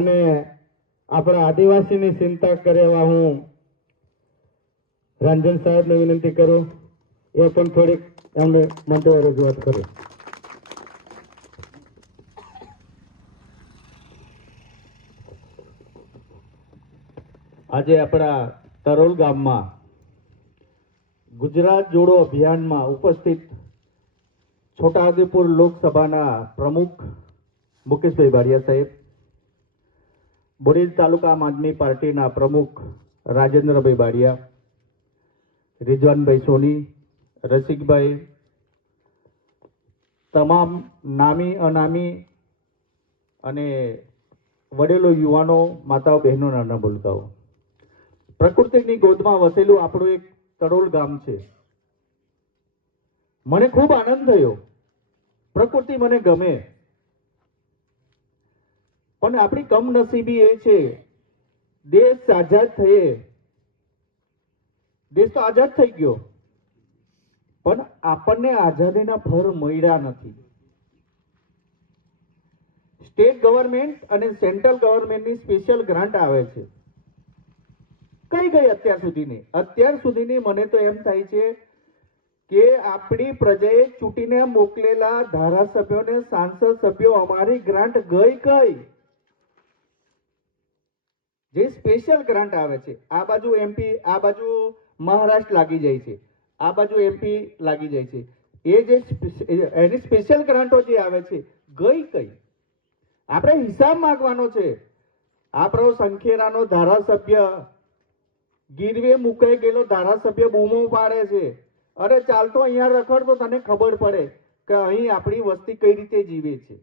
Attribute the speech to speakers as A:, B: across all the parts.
A: અને આપણા આદિવાસીની ચિંતા કરે એવા હું રંજન સાહેબને વિનંતી કરું. એ પણ થોડીક એમને મંતવ્ય રજૂઆત કરું. આજે આપણા તરોલ ગામમાં ગુજરાત જોડો અભિયાનમાં ઉપસ્થિત છોટાઉદેપુર લોકસભાના પ્રમુખ મુકેશભાઈ બારિયા સાહેબ બોડેજ તાલુકા આમ આદમી પાર્ટીના પ્રમુખ રાજેન્દ્રભાઈ બારિયા રિજવાનભાઈ સોની, રસિકભાઈ, તમામ નામી, અનામી અને વડેલો યુવાનો, માતાઓ, બહેનો, નાના બોલતાઓ પ્રકૃતિની ગોદમાં વસેલું આપણું એક તડોલ ગામ છે. મને ખૂબ આનંદ થયો. પ્રકૃતિ મને ગમે. પણ આપણી કમનસીબી એ છે, દેશ આઝાદ થયે. દેશ તો આઝાદ થઈ ગયો. પણ આપણને આઝાદીના ફર મળ્યા નથી. સ્ટેટ ગવર્મેન્ટ અને સેન્ટ્રલ ગવર્મેન્ટની સ્પેશિયલ ગ્રાન્ટ આવે છે. કઈ ગઈ અત્યાર સુધીની? અત્યાર સુધીની મને તો એમ થાય છે કે આપણી પ્રજાએ ચૂંટીને મોકલેલા ધારાસભ્યોને સાંસદ સભ્યો અમારી ગ્રાન્ટ ગઈ કઈ? જે સ્પેશિયલ ગ્રાન્ટ આવે છે, આ બાજુ એમપી આ બાજુ મહારાષ્ટ્ર લાગી જાય છે, આ બાજુ એમપી લાગી જાય છે. એ જે એની સ્પેશિયલ ગ્રાન્ટો જે આવે છે, ગઈ કઈ? આપણે હિસાબ માંગવાનો છે. આપણો સંખેરાનો ધારાસભ્ય ગીરવે મુકાઈ ગયેલો ધારાસભ્ય બૂમો પાડે છે. અરે ચાલતો અહીંયા રખડ તો તને ખબર પડે કે અહીં આપણી વસ્તી કઈ રીતે જીવે છે.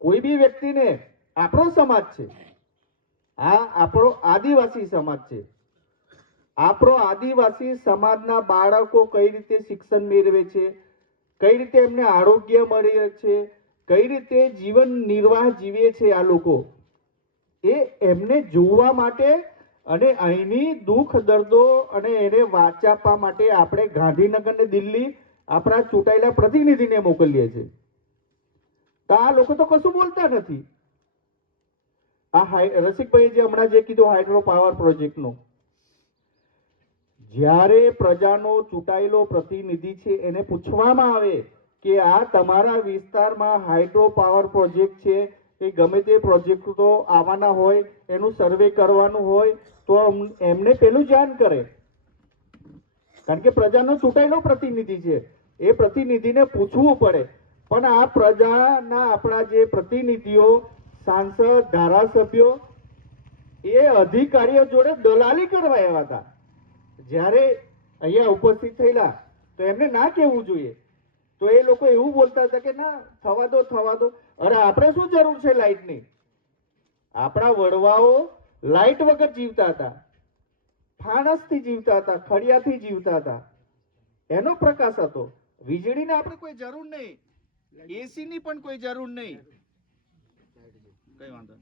A: કોઈ બી વ્યક્તિને, આપણો સમાજ છે આ આપણો આદિવાસી સમાજ છે. આપણો આદિવાસી સમાજના બાળકો કઈ રીતે શિક્ષણ મેળવે છે? કઈ રીતે એમને આરોગ્ય મળે છે? કઈ રીતે જીવન નિર્વાહ જીવે છે આ લોકો? એ એમને જોવા માટે અને અહીંની દુઃખ, દર્દો અને એને વાચા આપવા માટે આપણે ગાંધીનગર ને દિલ્હી આપણા ચૂંટાયેલા પ્રતિનિધિને મોકલીએ છીએ. તો આ લોકો તો કશું બોલતા નથી. આ રસિકભાઈએ જે હમણાં જે કીધું હાઇડ્રો પાવર પ્રોજેક્ટનું જ્યારે પ્રજાનો ચૂંટાયેલો પ્રતિનિધિ છે, એને પૂછવામાં આવે કે આ તમારા વિસ્તારમાં હાઇડ્રો પાવર પ્રોજેક્ટ છે, એ ગમે તે પ્રોજેક્ટો આવવાના હોય, એનું સર્વે કરવાનું હોય, તો એમને પેલું જાણ કરે. કારણ કે પ્રજાનો ચૂંટાયેલો પ્રતિનિધિ છે, એ પ્રતિનિધિને પૂછવું પડે. પણ આ પ્રજાના આપણા જે પ્રતિનિધિઓ સાંસદ, ધારાસભ્યો એ અધિકારીઓ જોડે દલાલી કરવા આવ્યા હતા. જ્યારે અહીંયા ઉપસ્થિત થયેલા, તો એમને ના કહેવું જોઈએ. તો એ લોકો એવું બોલતા હતા કે, ના, થવા દો થવા દો. અરે, આપણે શું જરૂર છે લાઇટની? આપણા વડવાઓ લાઇટ વગર જીવતા હતા. ફાણસથી જીવતા હતા, ખડિયાથી જીવતા હતા. એનો પ્રકાશ હતો. વીજળીને આપણે કોઈ જરૂર નહીં. એસી ની પણ કોઈ જરૂર નહીં. કઈ વાંધો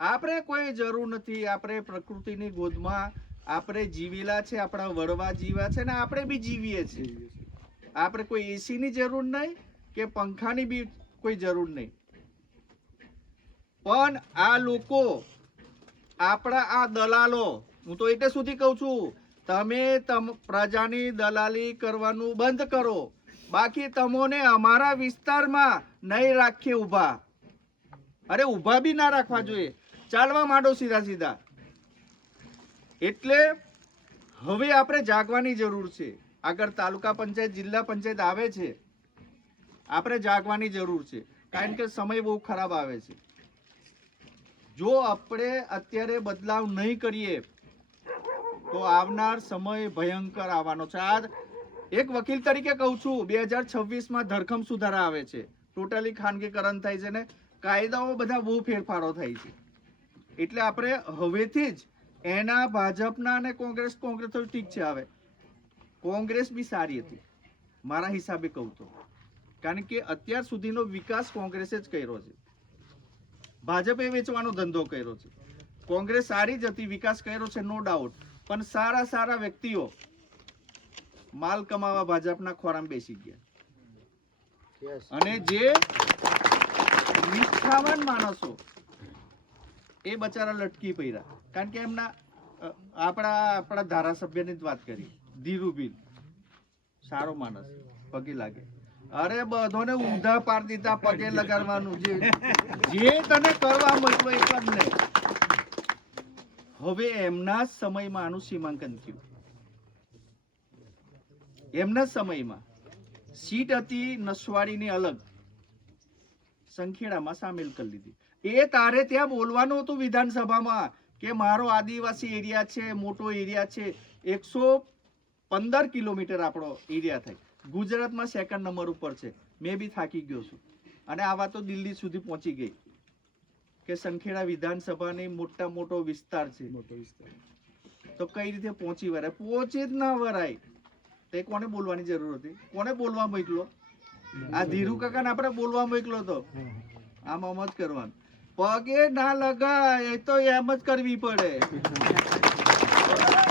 A: આપણે કોઈ જરૂર નથી, આપણે પ્રકૃતિની ગોદમાં આપણે જીવેલા છે, આપણા વડવા જીવા છે ને આપણે બી જીવીએ છીએ. આપણે કોઈ એસી ની જરૂર નહીં કે પંખાની બી કોઈ જરૂર નહીં. પણ આ લોકો, આપણા આ દલાલો, હું તો એટલે સુધી કહું છું, તમે તમ પ્રજાની દલાલી કરવાનું બંધ કરો. બાકી તમોને અમારા વિસ્તારમાં નહીં રાખીએ ઊભા. અરે, ઊભા બી ના રાખવા જોઈએ. ચાલવા માંડો સીધા સીધા. એટલે હવે આપણે જાગવાની જરૂર છે. આગળ તાલુકા પંચાયત, જિલ્લા પંચાયત આવે છે. આપણે જાગવાની જરૂર છે. કારણ કે સમય બહુ ખરાબ આવે છે. જો આપણે અત્યારે બદલાવ નહીં કરીએ, તો આવનાર સમય ભયંકર આવવાનો છે. આ એક વકીલ તરીકે કહું છું, બે હજાર છવ્વીસમાં ધરખમ સુધારા આવે છે. ટોટલી ખાનગીકરણ થાય છે ને કાયદાઓ બધા બહુ ફેરફારો થાય છે. એટલે આપણે હવેથી જ એના ભાજપના અને કોંગ્રેસ કોંગ્રેસ તો ઠીક છે હવે. કોંગ્રેસ બી સારી હતી. મારા હિસાબે કહું તો. કારણ કે અત્યાર સુધીનો વિકાસ કોંગ્રેસે જ કર્યો છે. ભાજપે વેચવાનો ધંધો કર્યો છે. કોંગ્રેસ સારી જ હતી વિકાસ કર્યો છે નો ડાઉટ પણ સારા સારા વ્યક્તિઓ માલ કમાવા ભાજપના ખોરામાં બેસી ગયા. અને જે નિષ્ઠાવાન માણસો એ બચારા લટકી પડ્યા. કારણ કે એમના આપણા આપણા ધારાસભ્યની જ વાત કરી. ધીરુબીન. સારો માણસ. પગે લાગે. અરે બધોને ઊંધા પાર દીધા, પગે લગાડવાનું જે જે તને કરવા મોકલો એ કર ને. હવે એમના સમયમાં આનું સીમાંકન થયું. એમના સમયમાં. સીટ હતી નસવાડીની અલગ. સંખેડામાં સામેલ કરી લીધી. એ તારે ત્યાં બોલવાનું હતું વિધાનસભામાં કે મારો આદિવાસી એરિયા છે મોટો એરિયા છે એકસો પંદર કિલોમીટર આપણો એરિયા થાય. ગુજરાતમાં સેકન્ડ નંબર ઉપર છે. મેં બી થાકી ગયો છું. અને આ વાતો દિલ્હી સુધી પહોંચી ગઈ કે સંખેડા વિધાનસભાની મોટા મોટો વિસ્તાર છે. મોટો વિસ્તાર. તો કઈ રીતે પહોંચી વરાય? પહોંચી જ ના વરાય. તે કોને બોલવાની જરૂર હતી? કોને બોલવા મોકલો આ ધીરુ કાકાને આપણે બોલવા મોકલો તો. આમ આમ કરવાનું. પગે ના લગાય તો એમ જ કરવી પડે.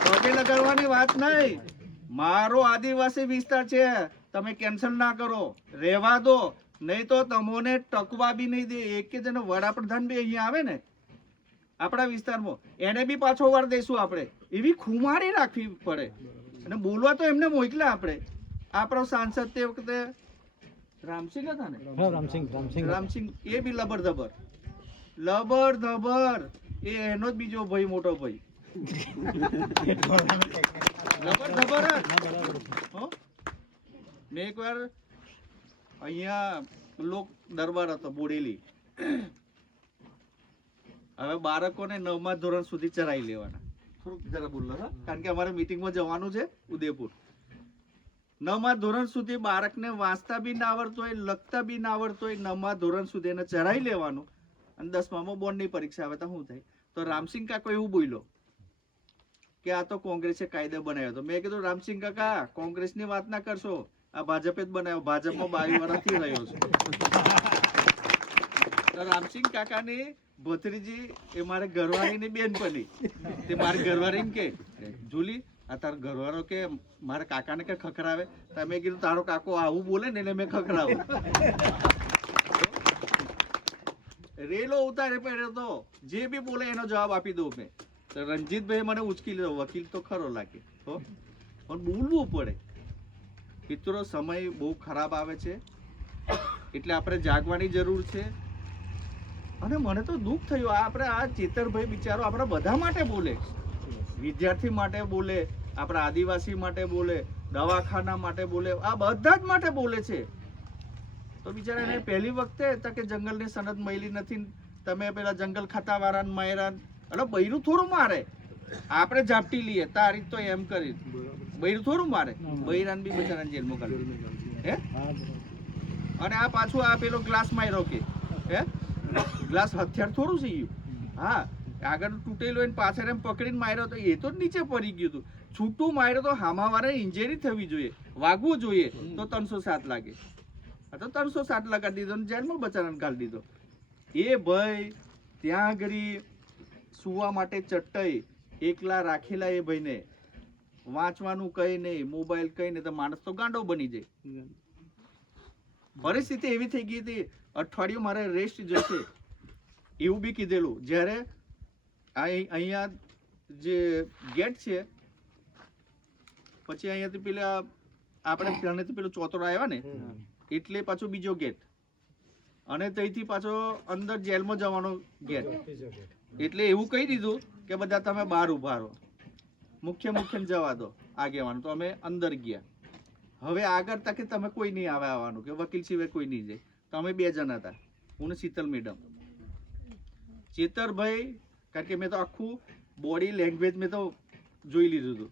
A: પગે લગાડવાની વાત નહીં. મારો આદિવાસી વિસ્તાર છે. તમે કેન્સલ ના કરો. રહેવા દો. નહીં તો તમોને ટકવા બી નહીં દે. એક કે જેનો વડાપ્રધાન બી અહીંયા આવે ને, આપણા વિસ્તારમાં. એને બી પાછો વાર દઈશું આપણે. એવી ખુમારી રાખવી પડે. અને બોલવા તો એમને મોકલ્યા આપણે. આપણો સાંસદ તે વખતે રામસિંહ હતા ને?
B: રામસિંહ રામસિંહ.
A: રામસિંહ એ બી લબર ધબર. લબર ધબર. એ એનો જ બીજો ભાઈ મોટો ભાઈ. લબર ધબર.
B: હા?
A: મેં એકવાર અહીંયા લોક દરબાર હતો બોડેલી. હવે બાળકોને નવમા ધોરણ સુધી ચરાઈ લેવાના. થોડુંક જરા બોલો કારણ કે અમારે મિટિંગમાં જવાનું છે ઉદયપુર. નવમા ધોરણ સુધી બાળકને વાંચતા બી ના આવડતું હોય, લખતા બી ના આવડતું હોય, નવમા ધોરણ સુધી એને ચઢાઈ લેવાનું. અને દસમામાં બોર્ડની પરીક્ષા આવે તો શું થાય? તો રામસિંહ કાકો એવું બોલ્યો કે આ તો કોંગ્રેસે કાયદો બનાવ્યો હતો. મેં કીધું, રામસિંહ કાકા, કોંગ્રેસની વાત ના કરશો. આ ભાજપે જ બનાવ્યો. ભાજપમાં બાવીસ વર્ષથી રહ્યો છે. તો રામસિંહ કાકાની ભત્રીજી એ મારે ઘરવાળીની બેન પડી તે મારી ઘરવાળીને કે, જુલી આ તાર ઘરવાળો કે મારા કાકાને કે ખખરાવે? તો મેં કીધું તારો કાકો આવું બોલે ને એને મેં ખખરાવું. રેલો ઉતારે પડ્યો તો. જે બી બોલે એનો જવાબ આપી દઉં મેં. તો રણજીતભાઈ મને ઉચકી લીધો. વકીલ તો ખરો લાગે. હો? પણ બોલવું પડે. મિત્રો, સમય બહુ ખરાબ આવે છે. એટલે આપણે જાગવાની જરૂર છે. અને મને તો દુઃખ થયું. આ આપણે આ ચેતરભાઈ બિચારો આપણા બધા માટે બોલે. વિદ્યાર્થી માટે બોલે. આપણા આદિવાસી માટે બોલે, દવાખાના માટે બોલે, આ બધા જ માટે બોલે છે. તો બિચારા એને પહેલી વખતે હતા કે જંગલની સનદ મળી નથી, તમે પેલા જંગલ ખાતા વાળાને માયરા એટલે બૈરું થોડું મારે. આપણે ઝાપટી લઈએ, તારી તો એમ કરી. બૈરું થોડું મારે. બૈરાન બી બચારાને જેલમાં કાઢી હે? અને આ પાછું આ પેલો ગ્લાસ માર્યો કે. હે? ગ્લાસ હથિયાર થોડું છે ગયું હા. આગળ તૂટેલો એને પાછળ એમ પકડીને માર્યો તો એ તો નીચે પડી ગયું હતું. છૂટું માર્યો તો હામાવાળા ઇન્જરી થવી જોઈએ. વાગવું જોઈએ. તો ત્રણસો સાત લાગે. તો ત્રણસો સાત લગાડી દીધો ને જેલમાં બચારાને કાઢી દીધો. એ ભાઈ, ત્યાં આગળ સુવા માટે ચટ્ટઈ એકલા રાખેલા એ ભાઈને. વાંચવાનું કઈ નહીં, મોબાઈલ કઈ નહીં, તો માણસ તો ગાંડો બની જાય. પરિસ્થિતિ એવી થઈ ગઈ હતી, અઠવાડિયું મારે રેસ્ટ જોઈશે. એવું બી કીધેલું. જ્યારે અહીંયા જે ગેટ છે પછી અહીંયાથી પેલા આપણે ત્યાંથી પેલું ચોતરો આવ્યા ને એટલે પાછો બીજો ગેટ. અને ત્યાંથી પાછો અંદર જેલમાં જવાનો ગેટ. એટલે એવું કહી દીધું કે બધા તમે બહાર ઊભા રહો. મુખ્ય મુખ્ય જવા દો આગેવાનું. તો અમે અંદર ગયા. હવે આગળ તકે તમે કોઈ નહીં આવે આવવાનું કે વકીલ સિવાય કોઈ નહીં જાય. તો અમે બે જણા હતા. હું ને શીતલ મેડમ. ચેતરભાઈ કારણ કે મેં તો આખું બોડી લેંગ્વેજ મેં તો જોઈ લીધું હતું.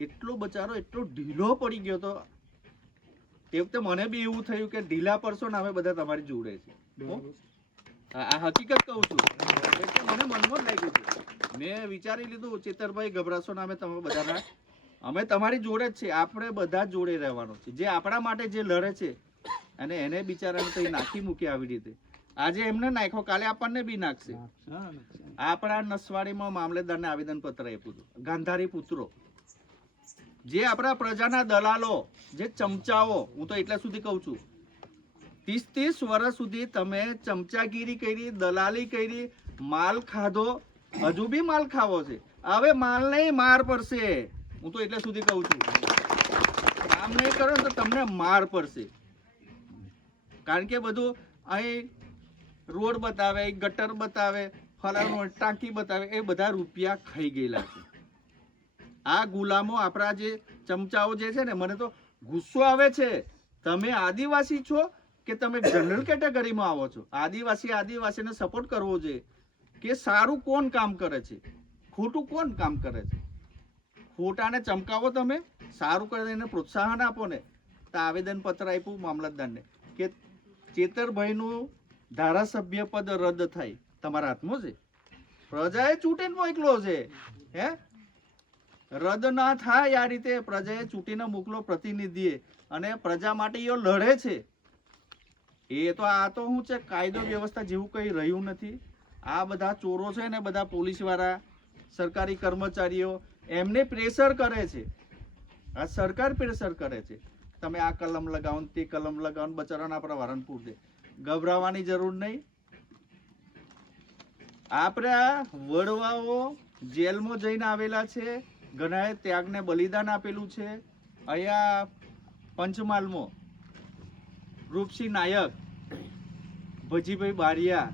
A: એટલો બચારો, એટલો ઢીલો પડી ગયો હતો તે વખતે મને બી એવું થયું કે ઢીલા પડશો ને અમે બધા તમારી જોડે છે આ હકીકત કહું છું. એટલે મને મનમાં જ લાગ્યું છે મેં વિચારી લીધું, ચેતરભાઈ, ગભરાશો ને અમે તમે બધાના. અમે તમારી જોડે જ છે આપણે બધા જોડે રહેવાનું છે. જે આપણા માટે જે લડે છે, અને એને બિચારાને કંઈ નાખી મૂકી આવી રીતે. આજે એમને નાખ્યો. કાલે આપણને બી નાખશે. આપણા નસવાડીમાં મામલેદારને આવેદન પત્ર આપ્યું ગાંધારી પુત્રો. જે આપણા પ્રજાના દલાલો, જે ચમચાઓ, હું તો એટલા સુધી કહું છું. ત્રીસ ત્રીસ વર્ષ સુધી તમે ચમચાગીરી કરી, દલાલી કરી, માલ ખાધો. હજુ બી માલ ખાવો છે. હવે માલ નહીં, માર પડશે. હું તો એટલે સુધી કહું છું. કામ નહીં કરો તો તમને માર પડશે. કારણ કે બધું અહીં રોડ બતાવે, ગટર બતાવે, ફલાણું ટાંકી બતાવે, એ બધા રૂપિયા ખાઈ ગયેલા છે. આ ગુલામો આપણા જે ચમચાઓ જે છે ને, મને તો ગુસ્સો આવે છે. તમે આદિવાસી છો કે તમે જનરલ કેટેગરીમાં આવો છો? આદિવાસી, આદિવાસીને સપોર્ટ કરવો જોઈએ કે સારું કોણ કામ કરે છે? ખોટું કોણ કામ કરે છે? ખોટાને ચમકાવો તમે, સારું કરીને પ્રોત્સાહન આપો ને. તો આવેદન પત્ર આપ્યું મામલતદારને કે ચેતરભાઈનું ધારાસભ્ય પદ રદ થાય. તમારા હાથમાં છે. પ્રજાએ ચૂંટીને મોકલો છે. હે? રદ ના થાય આ રીતે પ્રજાએ ચૂંટીને મોકલો પ્રતિનિધિએ. અને પ્રજા માટે એ લડે છે. એ તો આ તો શું છે, કાયદો વ્યવસ્થા જેવું કંઈ રહ્યું નથી. આ બધા ચોરો છે ને બધા પોલીસવાળા સરકારી કર્મચારીઓ, એમને પ્રેશર કરે છે. આ સરકાર પ્રેશર કરે છે. તમે આ કલમ લગાવો તે કલમ લગાવો બચારાને આપણા વારણપુર દે. ગભરાવાની જરૂર નહીં. આપણા વડવાઓ જેલમાં જઈને આવેલા છે, ઘણાએ ત્યાગને બલિદાન આપેલું છે. અહીંયા પંચમહાલમાં રૂપસિંહ નાયક, ભજીભાઈ બારિયા,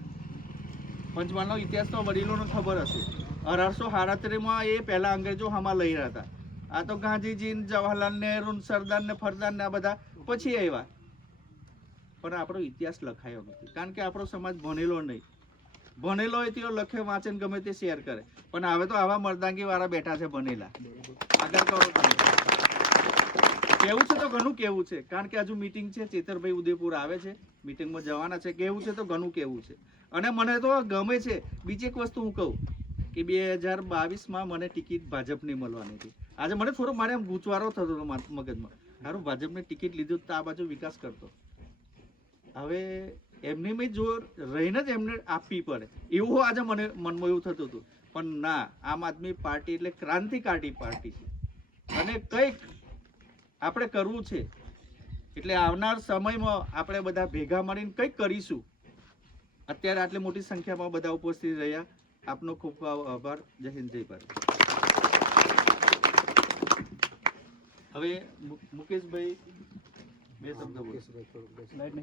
A: પંચમહાલનો ઇતિહાસ તો વડીલોને ખબર હશે. અઢારસો સાડત્રીસમાં એ પહેલા અંગ્રેજો હામાં લઈ રહ્યા હતા. આ તો ગાંધીજી જવાહરલાલ નહેરુ સરદાર ને ફરદાર આ બધા પછી આવ્યા. પણ આપણો ઇતિહાસ લખાયો નથી. કારણ કે આપણો સમાજ ભણેલો નહીં. ભણેલો હોય તેઓ લખે, વાંચે ગમે તે શેર કરે. પણ હવે તો આવા મર્દાંગી વાળા બેઠા છે ભણેલા. આગળ કરો કેવું છે તો ઘણું કેવું છે? કારણ કે હજુ મીટિંગ છે. ચેતરભાઈ ઉદયપુર આવે છે. મીટિંગમાં જવાના છે. કેવું છે તો ઘણું કેવું છે. અને મને તો ગમે છે. બીજી એક વસ્તુ હું કહું કે બે હજાર બાવીસમાં મને ટિકિટ ભાજપની મળવાની હતી. આજે મને થોડો મારે આમ ગૂંચવારો થતો હતો મગજમાં. સારું ભાજપની ટિકિટ લીધું તો આ બાજુ વિકાસ કરતો. હવે એમની મેં જો રહીને જ એમને આપવી પડે. એવું આજે મને મનમાં એવું થતું હતું. પણ ના, આમ આદમી પાર્ટી એટલે ક્રાંતિકારી પાર્ટી છે. અને કંઈક આપણે કરવું છે. એટલે આવનાર સમયમાં આપણે બધા ભેગા મળીને કંઈક કરીશું. અત્યારે આટલી મોટી સંખ્યામાં બધા ઉપસ્થિત રહ્યા. આપનો ખૂબ ખૂબ આભાર. જય હિન્દ, જય ભારત. હવે મુકેશભાઈ બે શબ્દ બોલો.